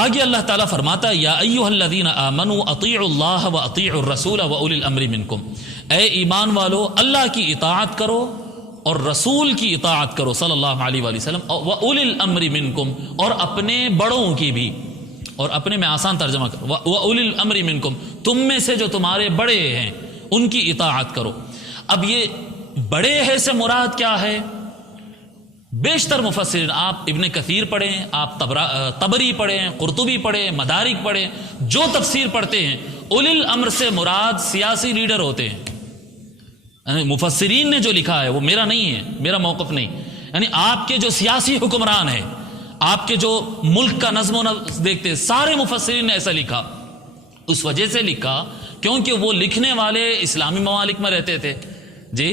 आगे अल्लाह ताला फरमाता है या अय्युहल्लज़ीना आमनू अतीउल्लाह व अतीउर रसूल व उलिल अम्रि मिनकुम, ए ईमान वालो अल्लाह की इताअत करो और रसूल की इताअत करो सल्लल्लाहु अलैहि वसल्लम, व उलिल अम्रि मिनकुम, और अपने बड़ों की भी, और अपने में आसान तर्जमा करो, व उलिल अम्रि मिनकुम, तुम में से जो तुम्हारे बड़े हैं उनकी इताअत करो। अब ये बड़े हैं से मुराद क्या है? बेशतर मुफस्सिरीन, आप इब्ने कसीर पढ़ें, आप तबरी पढ़ें, कुर्तुबी पढ़ें, मदारिक पढ़ें, जो तफसीर पढ़ते हैं, उलिल अम्र से मुराद सियासी लीडर होते हैं। मुफस्सिरीन ने जो लिखा है वो मेरा नहीं है, मेरा मौक़िफ़ नहीं, यानी आपके जो सियासी हुक्मरान है, आपके जो मुल्क का नज़्म नस्क़ देखते हैं, सारे मुफस्सिरीन ने ऐसा लिखा। उस वजह से लिखा क्योंकि वो लिखने वाले इस्लामी ममालिक में रहते थे जी,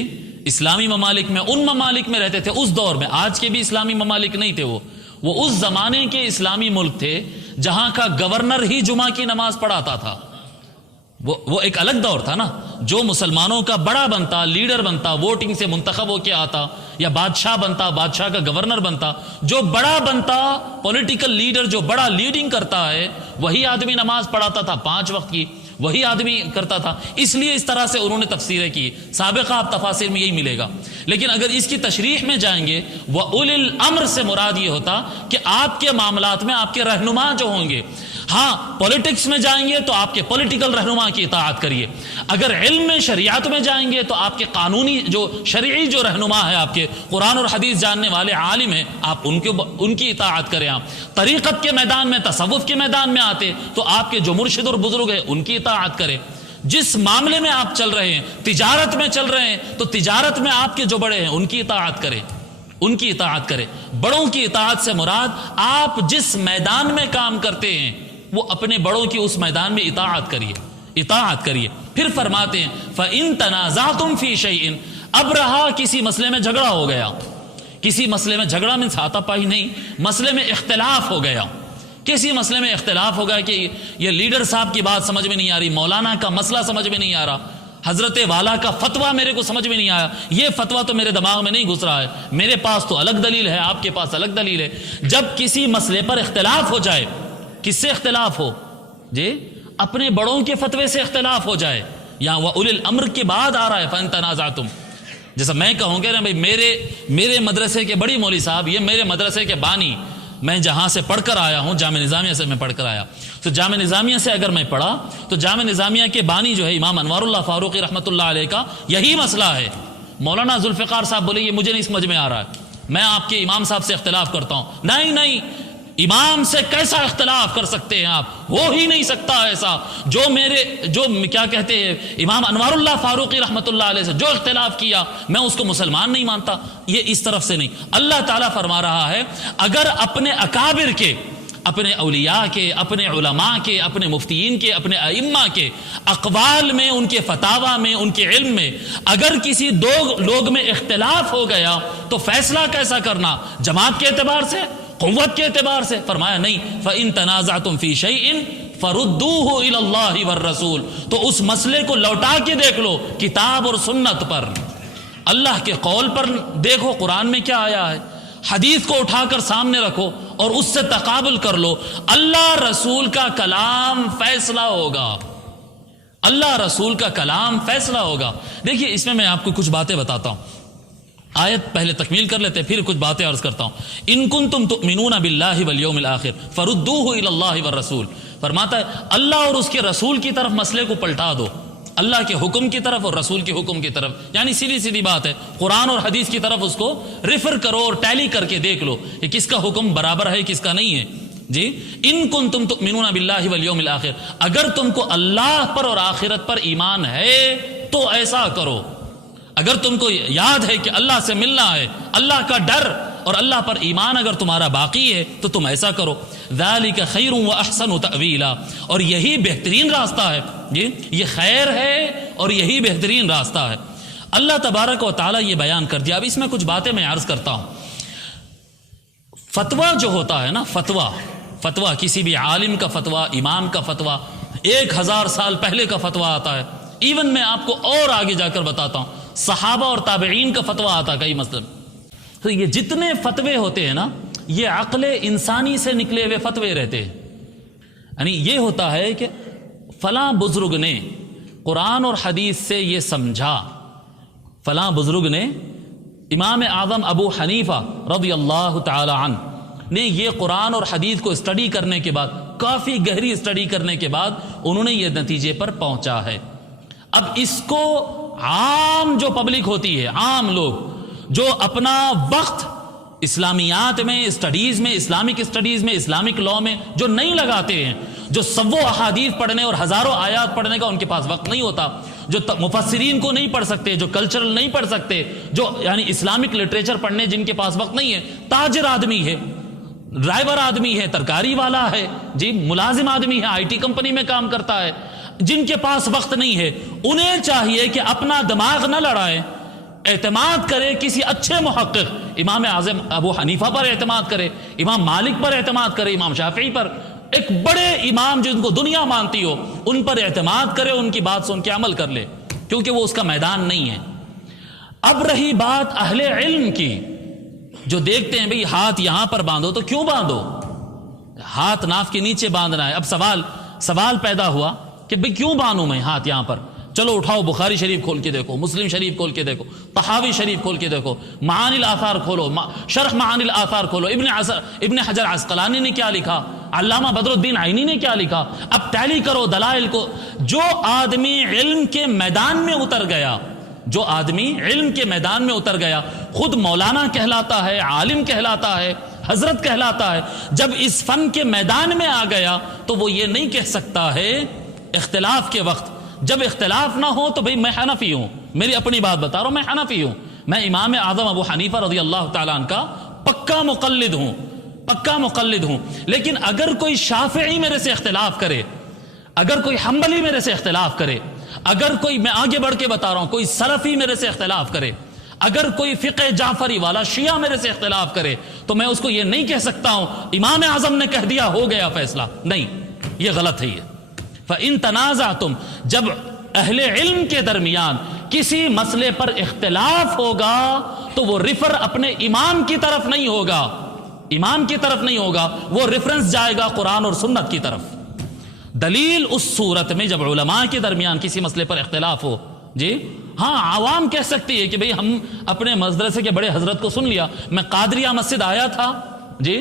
इस्लामी ममालिक में, उन ममालिक में रहते थे उस दौर में। आज के भी इस्लामी ममालिक नहीं थे वो उस जमाने के इस्लामी मुल्क थे जहां का गवर्नर ही जुमा की नमाज पढ़ाता था। वो एक अलग दौर था ना, जो मुसलमानों का बड़ा बनता, लीडर बनता, वोटिंग से मुंतखब होके आता, या बादशाह बनता, बादशाह का गवर्नर बनता, जो बड़ा बनता, पॉलिटिकल लीडर जो बड़ा लीडिंग करता है, वही आदमी नमाज पढ़ाता था 5 वक्त की, वही आदमी करता था। इसलिए इस तरह से उन्होंने तफसीरें की। साबिक़ा आप तफासिर में यही मिलेगा। लेकिन अगर इसकी तशरीह में जाएंगे, वह उलिल अम्र से मुराद ये होता कि आपके मामलात में आपके रहनुमा जो होंगे, हाँ पॉलिटिक्स में जाएंगे तो आपके पॉलिटिकल रहनुमा की इताअत करिए, अगर इल्म में शरीयत में जाएंगे तो आपके कानूनी जो शरई जो रहनुमा है, आपके कुरान और हदीस जानने वाले आलिम हैं, आप उनकी इताअत करें। आप तरीक़त के मैदान में, तसव्वुफ़ के मैदान में आते तो आपके जो मुर्शिद और बुजुर्ग हैं उनकी इताअत करें। जिस मामले में आप चल रहे हैं, तिजारत में चल रहे हैं, तो तिजारत में आपके जो बड़े हैं उनकी इताअत करें, उनकी इताअत करें। बड़ों की इताअत से मुराद आप जिस मैदान में काम करते हैं वो अपने बड़ों की उस मैदान में इताअत करिए, इताअत करिए। फिर फरमाते हैं फ़इन तनाज़अतुम फ़ी शैइन, अब रहा किसी मसले में झगड़ा हो गया, किसी मसले में झगड़ा मीन्स हाथापाई नहीं, मसले में इख्तिलाफ हो गया, किसी मसले में इख्तिलाफ हो गया कि ये लीडर साहब की बात समझ में नहीं आ रही, मौलाना का मसला समझ में नहीं आ रहा, हजरत वाला का फतवा मेरे को समझ में नहीं आया, ये फतवा तो मेरे दिमाग में नहीं घुस रहा है, मेरे पास तो अलग दलील है, आपके पास अलग दलील है। जब किसी मसले पर इख्तिलाफ हो जाए, किससे इख्तिलाफ हो जी? अपने बड़ों के फतवे से इख्तिलाफ हो जाए, या वह उलिल अम्र के बाद आ रहा है फ़इन तनाज़अतुम। जैसा मैं कहूँगा ना भाई, मेरे मदरसे के बड़ी मौली साहब, ये मेरे मदरसे के बानी, मैं जहाँ से पढ़कर आया हूँ, जामे निज़ामिया से मैं पढ़कर आया, तो जामे निज़ामिया से अगर मैं पढ़ा तो जामे निज़ामिया के बानी जो है इमाम अनवारुल्लाह फ़ारूक़ी रहमतुल्लाह अलैह का यही मसला है। मौलाना जुल्फ़िकार साहब बोले ये मुझे नहीं समझ में आ रहा है, मैं आपके इमाम साहब से इख्तिलाफ करता हूँ। नहीं, इमाम से कैसा इख्तिलाफ कर सकते हैं आप? हो ही नहीं सकता ऐसा। जो क्या कहते हैं इमाम अनवारुल्लाह फ़ारूक़ी रहमतुल्लाह अलैह से जो इख्तिलाफ किया, मैं उसको मुसलमान नहीं मानता। ये इस तरफ से नहीं, अल्लाह ताला फरमा रहा है अगर अपने अकाबिर के, अपने औलिया के, अपने उलमा के, अपने मुफ्तीन के, अपने अइम्मा के अक़वाल में, उनके फतावा में, उनके इल्म में अगर किसी दो लोग में इख्तिलाफ हो गया तो फैसला कैसा करना? जमात के एतबार से, क़ुव्वत के एतबार से? फरमाया नहीं, फ़इन तनाज़अतुम फ़ी शैइन फ़रुद्दूहु इलल्लाहि वर रसूल, तो उस मसले को लौटा के देख लो किताब और सुन्नत पर, अल्लाह के कौल पर देखो, कुरान में क्या आया है, हदीस को उठाकर सामने रखो और उससे तकाबुल कर लो। अल्लाह रसूल का कलाम फैसला होगा, अल्लाह रसूल का कलाम फैसला होगा। देखिए इसमें मैं आपको कुछ बातें बताता हूं, आयत पहले तकमील कर लेते हैं, फिर कुछ बातें अर्ज करता हूं। इन कुंतुम तुमिनूना बिल्लाहि वल यौमिल आखिर फरुद्दूहु इलल्लाहि वर रसूल, फरमाता है अल्लाह और उसके रसूल की तरफ मसले को पलटा दो, अल्लाह के हुक्म की तरफ और रसूल के हुक्म की तरफ, यानी सीधी सीधी बात है, कुरान और हदीस की तरफ उसको रेफर करो और टैली करके देख लो कि किसका हुक्म बराबर है, किसका नहीं है जी। इन कुंतुम तुमिनूना बिल्लाहि वल यौमिल आखिर, अगर तुमको अल्लाह पर और आखिरत पर ईमान है तो ऐसा करो। अगर तुमको याद है कि अल्लाह से मिलना है, अल्लाह का डर और अल्लाह पर ईमान अगर तुम्हारा बाकी है तो तुम ऐसा करो। ज़ालिका खैरुन व अहसनु तअवीला, और यही बेहतरीन रास्ता है जी, ये खैर है और यही बेहतरीन रास्ता है। अल्लाह तबारक व तआला ये बयान कर दिया। अब इसमें कुछ बातें मैं अर्ज करता हूँ। फतवा जो होता है ना, फतवा किसी भी आलिम का फतवा, इमाम का फतवा, 1000 साल पहले का फतवा आता है। इवन मैं आपको और आगे जाकर बताता हूँ, सहाबा और ताबईन का फतवा आता कई मसलन। तो ये जितने फतवे होते हैं ना, ये अक्ल इंसानी से निकले हुए फतवे रहते हैं। यानी ये होता है कि फलां बुजुर्ग ने कुरान और हदीस से ये समझा, फलां बुजुर्ग ने, इमाम आज़म अबू हनीफा रज़ियल्लाहु ताला अन्हु ने ये कुरान और हदीस को स्टडी करने के बाद, काफ़ी गहरी स्टडी करने के बाद उन्होंने ये नतीजे पर पहुंचा है। अब इसको आम जो पब्लिक होती है, आम लोग जो अपना वक्त इस्लामियात में, स्टडीज़ में, इस्लामिक स्टडीज़ में, इस्लामिक लॉ में जो नहीं लगाते हैं, जो सव्वों अहादीस पढ़ने और हज़ारों आयात पढ़ने का उनके पास वक्त नहीं होता, जो मुफस्सिरीन को नहीं पढ़ सकते, जो कल्चरल नहीं पढ़ सकते, जो यानी इस्लामिक लिटरेचर पढ़ने जिनके पास वक्त नहीं है, ताजिर आदमी है, ड्राइवर आदमी है, तरकारी वाला है जी, मुलाजिम आदमी है, IT कंपनी में काम करता है, जिनके पास वक्त नहीं है, उन्हें चाहिए कि अपना दिमाग न लड़ाएं, एतमाद करे किसी अच्छे मुहक्किक, इमाम आज़म अबू हनीफा पर एतमाद करे, इमाम मालिक पर एतमाद करे, इमाम शाफी पर, एक बड़े इमाम जिनको दुनिया मानती हो उन पर एतमाद करे, उनकी बात सुन के अमल कर ले, क्योंकि वो उसका मैदान नहीं है। अब रही बात अहले इल्म की, जो देखते हैं भाई हाथ यहां पर बांधो, तो क्यों बांधो, हाथ नाफ के नीचे बांधना है। अब सवाल पैदा हुआ कि भाई क्यों बांधूं मैं हाथ यहां पर, चलो उठाओ बुखारी शरीफ खोल के देखो, मुस्लिम शरीफ खोल के देखो, तहावी शरीफ खोल के देखो, मानिल आसार खोलो, शरह मानिल आसार खोलो, इब्न हजर अस्कलानी ने क्या लिखा, अल्लामा बदरुद्दीन आइनी ने क्या लिखा, अब टैली करो दलाइल को। जो आदमी इल्म के मैदान में उतर गया, जो आदमी इल्म के मैदान में उतर गया, खुद मौलाना कहलाता है, आलिम कहलाता है, हजरत कहलाता है, जब इस फन के मैदान में आ गया तो वो ये नहीं कह सकता है इख्तिलाफ के वक्त, जब इख्तिलाफ ना हो तो भाई मैं हनफी हूं, मेरी अपनी बात बता रहा हूं, मैं हनफी हूं, मैं इमाम आज़म अबू हनीफा रज़ियल्लाहु ताला अन्हु का पक्का मुक़ल्लिद हूं, पक्का मुक़ल्लिद हूं। लेकिन अगर कोई शाफ़िई मेरे से इख्तिलाफ करे, अगर कोई हम्बली मेरे से इख्तिलाफ करे, अगर कोई, मैं आगे बढ़ के बता रहा हूं, कोई सलफी मेरे से इख्तिलाफ करे, अगर कोई फ़िक़्ह जाफरी वाला शिया मेरे से इख्तिलाफ करे, तो मैं उसको ये नहीं कह सकता हूं इमाम आज़म ने कह दिया हो गया फैसला, नहीं, ये गलत है। ये फ़इन तनाज़अतुम, जब अहले इल्म के दरमियान किसी मसले पर इख्तिलाफ होगा तो वो रिफर अपने इमाम की तरफ नहीं होगा, इमाम की तरफ नहीं होगा, वो रेफरेंस जाएगा कुरान और सुन्नत की तरफ। दलील उस सूरत में जब उलमा के दरमियान किसी मसले पर इख्तिलाफ हो जी, हाँ आवाम कह सकती है कि भाई हम अपने मदरसे के बड़े हजरत को सुन लिया, मैं कादरिया मस्जिद आया था जी,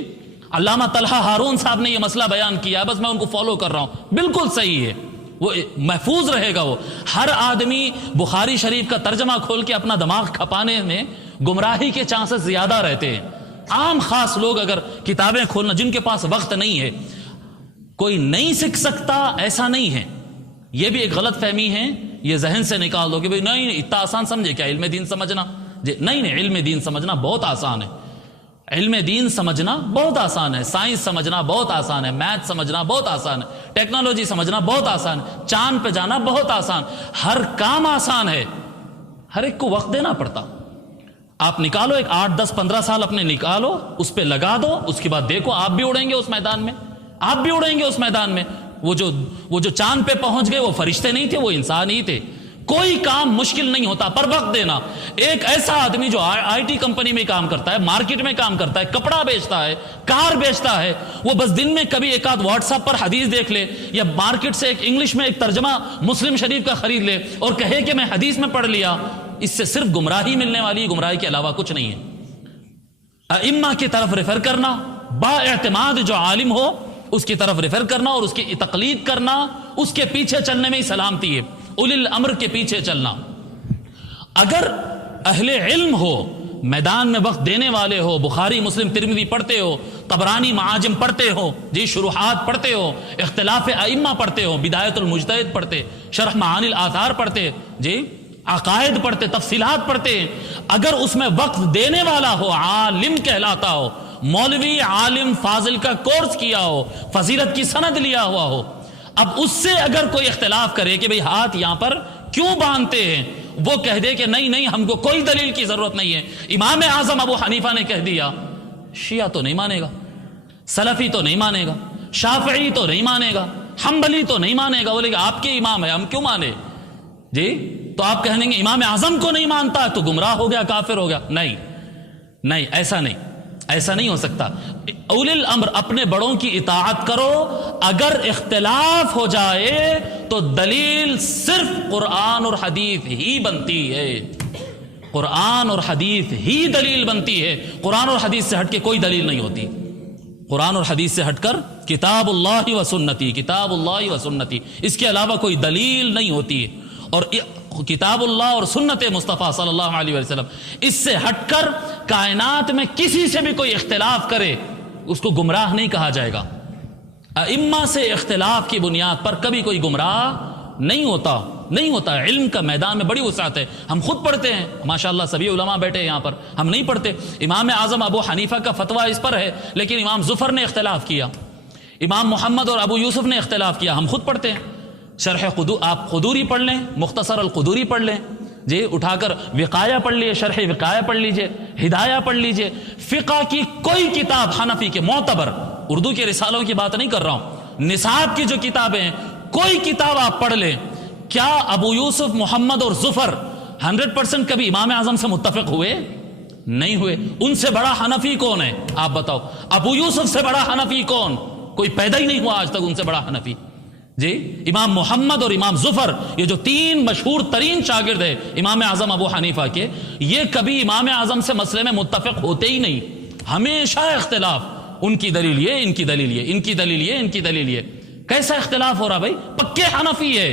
अल्लामा तलहा हारून साहब ने यह मसला बयान किया, बस मैं उनको फॉलो कर रहा हूं, बिल्कुल सही है, वो महफूज रहेगा। वो हर आदमी बुखारी शरीफ का तर्जमा खोल के अपना दिमाग खपाने में गुमराही के चांसेस ज्यादा रहते हैं। आम खास लोग अगर किताबें खोलना, जिनके पास वक्त नहीं है, कोई नहीं सीख सकता ऐसा नहीं है, यह भी एक गलत फहमी है, ये जहन से निकाल दो कि भाई नहीं इतना आसान समझे क्या इल्म दीन समझना, नहीं, इल्म दीन समझना बहुत आसान है, इल्म दीन समझना बहुत आसान है, साइंस समझना बहुत आसान है, मैथ समझना बहुत आसान है, टेक्नोलॉजी समझना बहुत आसान है, चांद पे जाना बहुत आसान, हर काम आसान है, हर एक को वक्त देना पड़ता। आप निकालो एक 8, 10, 15 साल अपने निकालो, उस पर लगा दो, उसके बाद देखो आप भी उड़ेंगे उस मैदान में, आप भी उड़ेंगे उस मैदान में। वो जो चांद पे पहुंच गए वो फरिश्ते नहीं थे, वो इंसान ही थे। कोई काम मुश्किल नहीं होता, पर वक्त देना। एक ऐसा आदमी जो IT कंपनी में काम करता है, मार्केट में काम करता है, कपड़ा बेचता है, कार बेचता है, वो बस दिन में कभी एक आध व्हाट्सएप पर हदीस देख ले, या मार्केट से एक इंग्लिश में एक तर्जमा मुस्लिम शरीफ का खरीद ले और कहे कि मैं हदीस में पढ़ लिया, इससे सिर्फ गुमराही मिलने वाली है, गुमराही के अलावा कुछ नहीं है। अइम्मा की तरफ रेफर करना, बाएतमाद जो आलिम हो उसकी तरफ रेफर करना और उसकी तकलीद करना, उसके पीछे चलने में ही सलामती है, उलिल अम्र के पीछे चलना। अगर अहले इल्म हो, मैदान में वक्त देने वाले हो, बुखारी मुस्लिम तिरमिज़ी पढ़ते हो, तबरानी माजिम पढ़ते हो जी, शुरूहात पढ़ते हो, इख्तिलाफ अइम्मा पढ़ते हो, बिदायतुल मुज्तहिद पढ़ते, शरह मानिल आसार पढ़ते जी, अकायद पढ़ते, तफसीलात पढ़ते, अगर उसमें वक्त देने वाला हो, आलिम कहलाता हो, मौलवी आलिम फाजिल का कोर्स किया हो, फजीलत की सनद लिया हुआ हो, अब उससे अगर कोई इख्तिलाफ करे कि भाई हाथ यहां पर क्यों बांधते हैं, वो कह दे कि नहीं हमको कोई दलील की जरूरत नहीं है, इमाम आज़म अबू हनीफा ने कह दिया, शिया तो नहीं मानेगा, सलफी तो नहीं मानेगा, शाफई तो नहीं मानेगा, हम्बली तो नहीं मानेगा, बोलेगा आपके इमाम है हम क्यों माने जी। तो आप कहेंगे इमाम आज़म को नहीं मानता तो गुमराह हो गया, काफिर हो गया। नहीं, ऐसा नहीं, ऐसा नहीं हो सकता। उलिल अम्र, अपने बड़ों की इताअत करो। अगर इख्तिलाफ हो जाए तो दलील सिर्फ कुरान और हदीस ही बनती है, कुरान और हदीस ही दलील बनती है। कुरान और हदीस से हटके कोई दलील नहीं होती। कुरान और हदीस से हटकर किताबुल्लाहि व सुन्नती, किताबुल्लाहि व सुन्नती, इसके अलावा कोई दलील नहीं होती है। और किताबुल्लाह और सुन्नत मुस्तफ़ा सल्लल्लाहु अलैहि वसल्लम, इससे हटकर कायनात में किसी से भी कोई इख्तिलाफ करे उसको गुमराह नहीं कहा जाएगा। अइम्मा से इख्तिलाफ की बुनियाद पर कभी कोई गुमराह नहीं होता, नहीं होता। इल्म का मैदान में बड़ी वसाअत है। हम खुद पढ़ते हैं, माशाअल्लाह सभी उलमा बैठे हैं यहाँ पर, हम नहीं पढ़ते। इमाम आज़म अबू हनीफा का फतवा इस पर है, लेकिन इमाम ज़ुफ़र ने इख्तिलाफ किया, इमाम मोहम्मद और अबू यूसुफ ने इख्तिलाफ किया। हम खुद पढ़ते हैं। शरह आप खुदूरी पढ़ लें, मुख्तसर अल खुदूरी पढ़ लें जी, उठाकर विकाया पढ़ लीजिए, शरह विकाया पढ़ लीजिए, हिदाया पढ़ लीजिए। फ़िक़्ह की कोई किताब हनफी के मोतबर, उर्दू के रिसालों की बात नहीं कर रहा हूं, निसाब की जो किताबें हैं, कोई किताब आप पढ़ लें, क्या अबू यूसुफ, मोहम्मद और ज़ुफ़र 100% कभी इमाम आज़म से मुत्तफ़िक़ हुए? नहीं हुए। उनसे बड़ा हनफी कौन है आप बताओ? अबू यूसुफ से बड़ा हनफी कौन? कोई पैदा ही नहीं हुआ आज तक उनसे बड़ा हनफी जी। इमाम मोहम्मद और इमाम ज़ुफ़र, ये जो तीन मशहूर तरीन शागिर्द है इमाम आज़म अबू हनीफा के, ये कभी इमाम आज़म से मसले में मुत्तफ़िक़ होते ही नहीं, हमेशा इख्तिलाफ। उनकी दलील ये, इनकी दलील ये, इनकी दलील ये, इनकी दलील ये। कैसा इख्तिलाफ हो रहा भाई? पक्के हनफी है,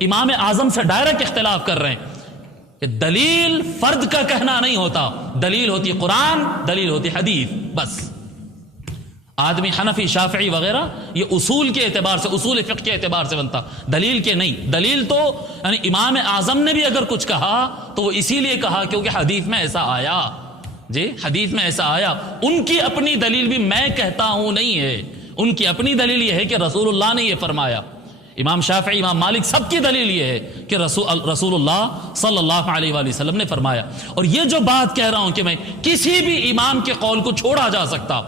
इमाम आज़म से डायरेक्ट इख्तिलाफ कर रहे हैं। दलील फर्द का कहना नहीं होता, दलील होती कुरान, दलील होती हदीस, बस। आदमी हनफी, शाफी वगैरह ये उसूल के एतबार से, उसूल फ़िक़्ह के एतबार से बनता, दलील के नहीं। दलील तो यानी इमाम आज़म ने भी अगर कुछ कहा तो वो इसीलिए कहा क्योंकि हदीस में ऐसा आया जी, हदीस में ऐसा आया। उनकी अपनी दलील भी मैं कहता हूं नहीं है, उनकी अपनी दलील ये है कि रसूलुल्लाह ने ये फरमाया। इमाम शाफी, इमाम मालिक, सबकी दलील ये है कि रसूलुल्लाह सल्लल्लाहु अलैहि वसल्लम ने फरमाया। और ये जो बात कह रहा हूं कि मैं किसी भी इमाम के कौल को छोड़ा जा सकता,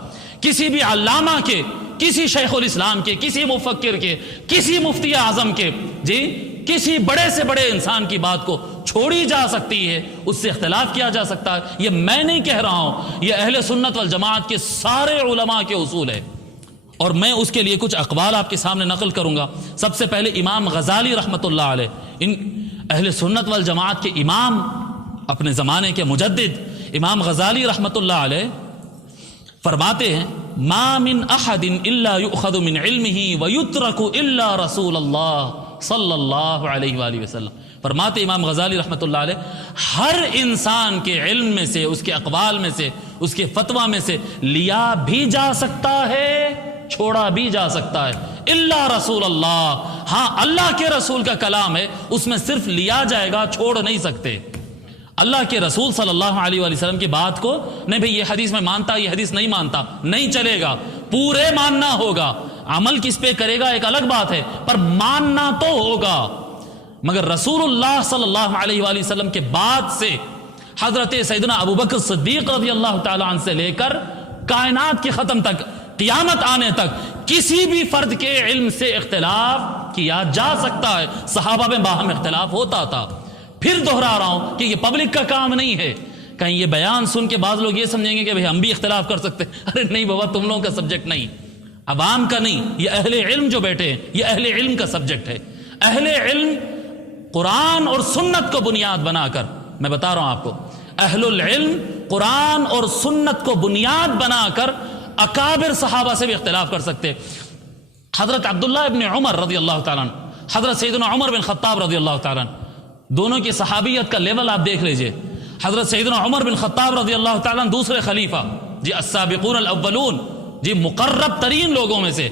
किसी भी अल्लामा के, किसी शेखुल इस्लाम के, किसी मुफक्किर के, किसी मुफ्ती आजम के जी, किसी बड़े से बड़े इंसान की बात को छोड़ी जा सकती है, उससे इख्तिलाफ किया जा सकता है। ये मैं नहीं कह रहा हूं, ये अहले सुन्नत वल जमात के सारे उलमा के उसूल है। और मैं उसके लिए कुछ अक़वाल आपके सामने नकल करूंगा। सबसे पहले इमाम गज़ाली रहमतुल्लाह अलैह, इन अहले सुन्नत वल जमात के इमाम, अपने ज़माने के मुजद्दिद इमाम गज़ाली रहमतुल्लाह अलैह फरमाते हैं, मा मिन अहदिन इल्ला युअख़ज़ु मिन इल्मिही व युत्रकु इल्ला रसूलुल्लाह सल्लल्लाहु अलैहि वसल्लम। फरमाते इमाम गज़ाली रहमतुल्लाह अलैह, हर इंसान के इल्म में से, उसके अक़वाल में से, उसके फतवा में से लिया भी जा सकता है, छोड़ा भी जा सकता है, इल्ला रसूलुल्लाह। हाँ, अल्लाह के रसूल का कलाम है, उसमें सिर्फ लिया जाएगा, छोड़ नहीं सकते। अल्लाह के रसूल सल्लल्लाहु अलैहि वसल्लम की बात को नहीं भाई ये हदीस में मानता, ये हदीस नहीं मानता, नहीं चलेगा, पूरे मानना होगा। अमल किस पे करेगा एक अलग बात है, पर मानना तो होगा। मगर रसूलुल्लाह सल्लल्लाहु अलैहि वसल्लम के बाद से हजरत सैयदना अबू बकर सिद्दीक रज़ियल्लाहु ताला अन्हु से लेकर कायनात के खत्म तक, क़यामत आने तक, किसी भी फर्द के इल्म से इख्तिलाफ किया जा सकता है। सहाबा में बाहम इख्तिलाफ होता था। फिर दोहरा रहा हूं कि ये पब्लिक का काम नहीं है। कहीं ये बयान सुन के बाद लोग ये समझेंगे कि भाई हम भी इख्तिलाफ कर सकते हैं। अरे नहीं बाबा, तुम लोगों का सब्जेक्ट नहीं, अवाम का नहीं, ये अहले इल्म जो बैठे हैं, ये अहले इल्म का सब्जेक्ट है। अहले इल्म कुरान और सुन्नत को बुनियाद बनाकर, मैं बता रहा हूं आपको, अहलुल इल्म कुरान और सुन्नत को बुनियाद बनाकर अकाबिर सहाबा से भी इख्तिलाफ कर सकते। हजरत अब्दुल्लाह इब्न उमर रज़ियल्लाहु ताला अन्हु, हजरत सैयदना उमर बिन खत्ताब रज़ियल्लाहु ताला अन्हु, दोनों की सहाबियत का लेवल आप देख लीजिए। हजरत सैयदना उमर बिन खत्ताब रज़ियल्लाहु ताला अन्हु दूसरे खलीफा जी, अस्साबिकून अल-अव्वलून जी, मुकर्रब तरीन लोगों में से।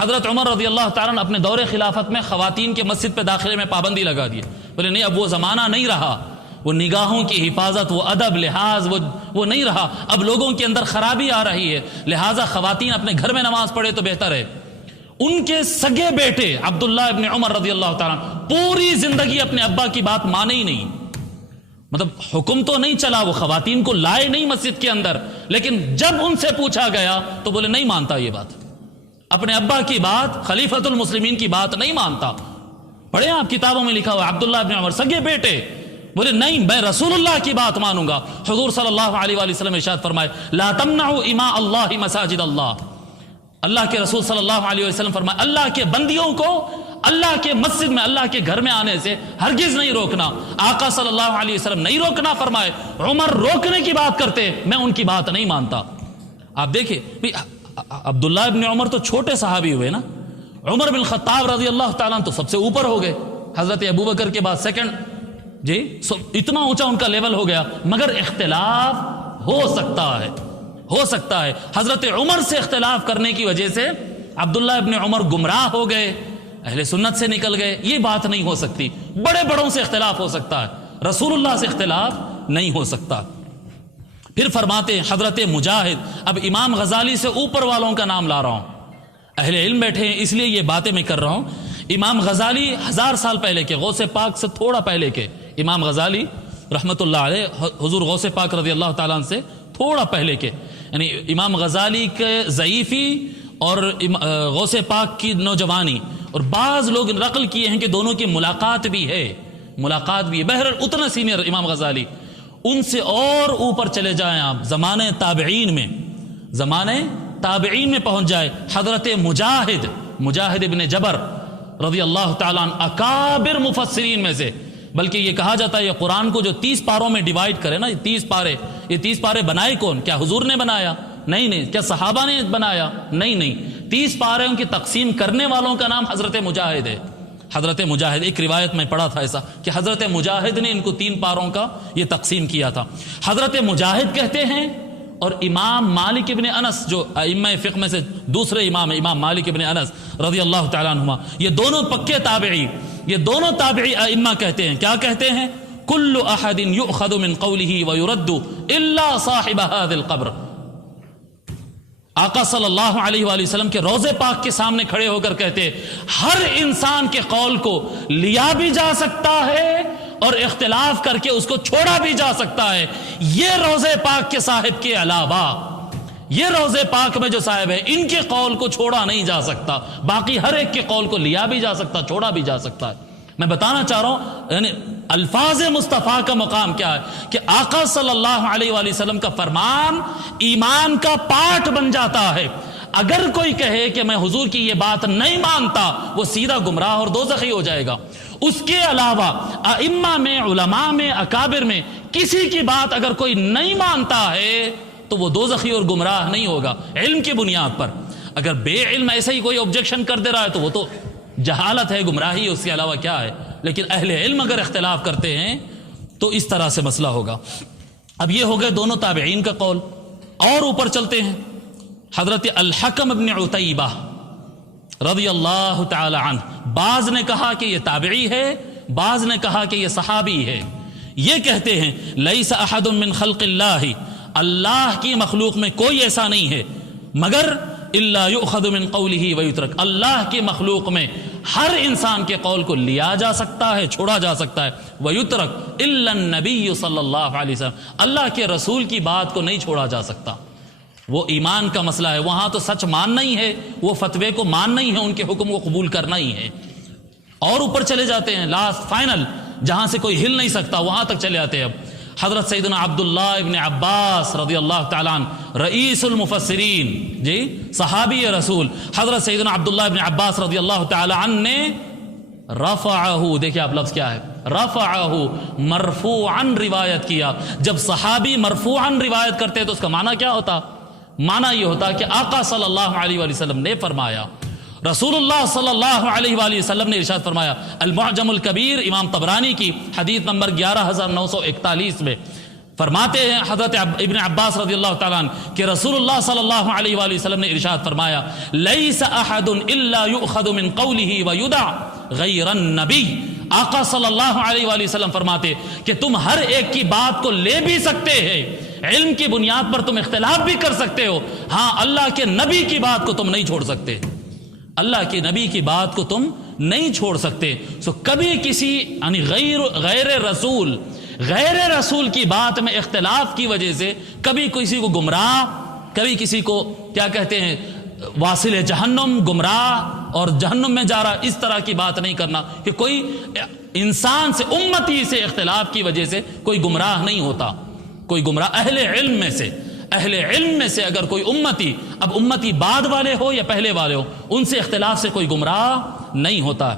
हजरत उमर रज़ियल्लाहु ताला अन्हु अपने दौरे खिलाफत में खवातीन के मस्जिद पे दाखिले में पाबंदी लगा दिए। बोले नहीं, अब वो ज़माना नहीं रहा, वो निगाहों की हिफाजत, वो अदब लिहाज, वो नहीं रहा। अब लोगों के अंदर खराबी आ रही है, लिहाजा खवातीन अपने घर में नमाज पढ़े तो बेहतर है। उनके सगे बेटे अब्दुल्लाह इब्न उमर रज़ियल्लाहु ताला पूरी जिंदगी अपने अब्बा की बात माने ही नहीं। मतलब हुक्म तो नहीं चला, वो खवातीन को लाए नहीं मस्जिद के अंदर, लेकिन जब उनसे पूछा गया तो बोले नहीं मानता ये बात, अपने अब्बा की बात, खलीफतुल मुस्लिमीन की बात नहीं मानता। पढ़े आप किताबों में लिखा हुआ, अब्दुल्लाह इब्न उमर सगे बेटे, बोले नहीं, मैं रसूलुल्लाह की बात मानूंगा। हुजूर सल्लल्लाहु अलैहि वसल्लम इरशाद फरमाए, ला तमनउ इमा अल्लाह मसाजिद अल्लाह। अल्लाह के रसूल सल्लल्लाहु अलैहि वसल्लम फरमाए, अल्लाह के बंदियों को अल्लाह के मस्जिद में, अल्लाह के घर में आने से हरगिज नहीं रोकना। आका सल्लल्लाहु अलैहि वसल्लम नहीं रोकना फरमाए। उमर रोकने की बात करते, मैं उनकी बात नहीं मानता। आप देखिए, अब्दुल्लाह इब्न उमर तो छोटे सहाबी हुए ना, उमर बिन खत्ताब रज़ी अल्लाह ताला तो सबसे ऊपर हो गए, हजरत अबू बकर के बाद सेकंड जी, इतना ऊंचा उनका लेवल हो गया। मगर इख्तिलाफ हो सकता है, हो सकता है हजरत उमर से इख्तिलाफ करने की वजह से अब्दुल्लाह इब्न उमर गुमराह हो गए, अहले सुन्नत से निकल गए। ये बात नहीं हो सकती। बड़े बड़ों से इख्तिलाफ हो सकता है, रसूलुल्लाह से इख्तिलाफ नहीं हो सकता। फिर फरमाते हैं हजरत मुजाहिद, अब इमाम गजाली से ऊपर वालों का नाम ला रहा हूं, अहले इल्म बैठे हैं इसलिए ये बातें मैं कर रहा हूं। इमाम गजाली 1000 साल पहले के, गौसे पाक से थोड़ा पहले के इमाम गजाली रहमतुल्लाह अलैह, हुजूर गौसे पाक रज़ी अल्लाह ताला अन्हु से थोड़ा पहले के, यानी इमाम गजाली के ज़ईफ़ी और गौसे पाक की नौजवानी, और बाज़ लोग नकल किए हैं कि दोनों की मुलाकात भी है, मुलाकात भी है। बहरहाल उतना सीनियर इमाम गजाली, उनसे और ऊपर चले जाएं आप, ज़माने ताबईन में, ज़माने ताबईन में पहुंच जाए, हजरत मुजाहिद, मुजाहिद इब्न जबर रज़ी अल्लाह ताला अन्हु, अकाबिर मुफस्सिरीन में से। बल्कि ये कहा जाता है, ये कुरान को जो 30 पारों में डिवाइड करे ना, ये 30 पारे बनाए कौन? क्या हुजूर ने बनाया? नहीं नहीं। क्या सहाबा ने बनाया? नहीं नहीं। 30 पारों की तकसीम करने वालों का नाम हजरत मुजाहिद है। हजरत मुजाहिद, एक रिवायत में पढ़ा था ऐसा कि हजरत मुजाहिद ने इनको 3 पारों का ये तकसीम किया था। हजरत मुजाहिद कहते हैं, और इमाम मालिक इब्न अनस जो इम्मा फ़िक़्ह में से दूसरे इमाम है, इमाम मालिक इब्न अनस रज़ी अल्लाह ताला अन्हुमा, ये दोनों पक्के ताबिई, ये दोनों ताबिई इम्मा कहते हैं, क्या कहते हैं? कुल्लु अहदिन युअख़ज़ु मिन क़ौलिही व युरद्दु इल्ला साहिब हाज़िल क़ब्र। आका सल्लल्लाहु अलैहि वसल्लम के रोज़े पाक के सामने खड़े होकर कहते हैं, हर इंसान के कौल को लिया भी जा सकता है और इख्तिलाफ करके उसको छोड़ा भी जा सकता है। ये रोज़े पाक के साहिब के अलावा, ये रोज़े पाक में जो साहिब है, इनके कौल को छोड़ा नहीं जा सकता। बाकी हर एक के कौल को लिया भी जा सकता, छोड़ा भी जा सकता है। मैं बताना चाह रहा हूं, यानी अल्फाज मुस्तफ़ा का मुकाम क्या है कि आका सल्लल्लाहु अलैहि वसल्लम का फरमान ईमान का पार्ट बन जाता है। अगर कोई कहे कि मैं हुजूर की ये बात नहीं मानता, वो सीधा गुमराह और दोज़खी हो जाएगा। उसके अलावा अइम्मा में, उलमा में, अकाबिर में किसी की बात अगर कोई नहीं मानता है तो वो दोज़खी और गुमराह नहीं होगा इल्म की बुनियाद पर। अगर बेइल्म ऐसे ही कोई ऑब्जेक्शन कर दे रहा है तो वो तो जहालत है, गुमराही है, उसके अलावा क्या है। लेकिन अहले इल्म अगर इख्तिलाफ करते हैं तो इस तरह से मसला होगा। अब ये हो गए दोनों ताबिईन का कौल। और ऊपर चलते हैं, हजरत अल हकम इब्न उतैबा रज़ी अल्लाह ताला अन्हु, बाज ने कहा कि ये ताबिई है, बाज ने कहा कि ये सहाबी है। ये कहते हैं लैसा अहदुम मिन खल्क़िल्लाहि, अल्लाह की मखलूक में कोई ऐसा नहीं है मगर इल्ला युअख़ज़ु मिन क़ौलिही व युतरक, अल्लाह की मखलूक में हर इंसान के कौल को लिया जा सकता है, छोड़ा जा सकता है। व युतरक इल्ला नबी सल्लल्लाहु अलैहि वसल्लम, अल्लाह के रसूल की बात को नहीं छोड़ा जा सकता। वो ईमान का मसला है, वहां तो सच मानना ही है, वो फतवे को मानना ही है, उनके हुक्म को कबूल करना ही है। और ऊपर चले जाते हैं, लास्ट फाइनल जहां से कोई हिल नहीं सकता वहां तक चले जाते हैं। अब हजरत सैयदना अब्दुल्लाह इब्न अब्बास रज़ी अल्लाह ताला अन्हु, रईसुल मुफस्सिरीन जी, सहाबी रसूल, हजरत सैयदना अब्दुल्लाह इब्न अब्बास रज़ी अल्लाह ताला अन्हु ने रफ़अहू, देखिए आप लफ्ज़ क्या है, रफ़अहू, मरफ़ूअन रिवायत किया। जब सहाबी मरफ़ूअन रिवायत करते तो उसका माना क्या होता? माना यह होता कि आका सल्लल्लाहु अलैहि वसल्लम ने फरमाया, रसूलुल्लाह सल्लल्लाहु अलैहि वसल्लम ने इरशाद फरमाया। अल मुअजमुल कबीर इमाम तबरानी की हदीस नंबर 11941 में फरमाते हैं हज़रत इब्न अब्बास रज़ियल्लाहु ताला अन्हु कि रसूलुल्लाह सल्लल्लाहु अलैहि वसल्लम ने इरशाद फरमाया, लैसा अहदुन इल्ला युअख़ज़ु मिन क़ौलिही व युदअ गैरन नबी। आका सल्लल्लाहु अलैहि वसल्लम फरमाते कि तुम हर एक की बात को ले भी सकते हैं, इल्म की बुनियाद पर तुम इख्तिलाफ भी कर सकते हो, हाँ अल्लाह के नबी की बात को तुम नहीं छोड़ सकते, अल्लाह के नबी की बात को तुम नहीं छोड़ सकते। सो कभी किसी यानी गैर रसूल की बात में इख्तिलाफ की वजह से कभी किसी को गुमराह, कभी किसी को क्या कहते हैं वासिल जहन्नम, गुमराह और जहन्नुम में जा रहा, इस तरह की बात नहीं करना कि कोई इंसान से, उम्मती से इख्तिलाफ की वजह से कोई गुमराह नहीं होता। कोई गुमराह अहले इल्म में से अगर कोई उम्मती, अब उम्मती बाद वाले हो या पहले वाले हो, उनसे इख्तिलाफ से कोई गुमराह नहीं होता।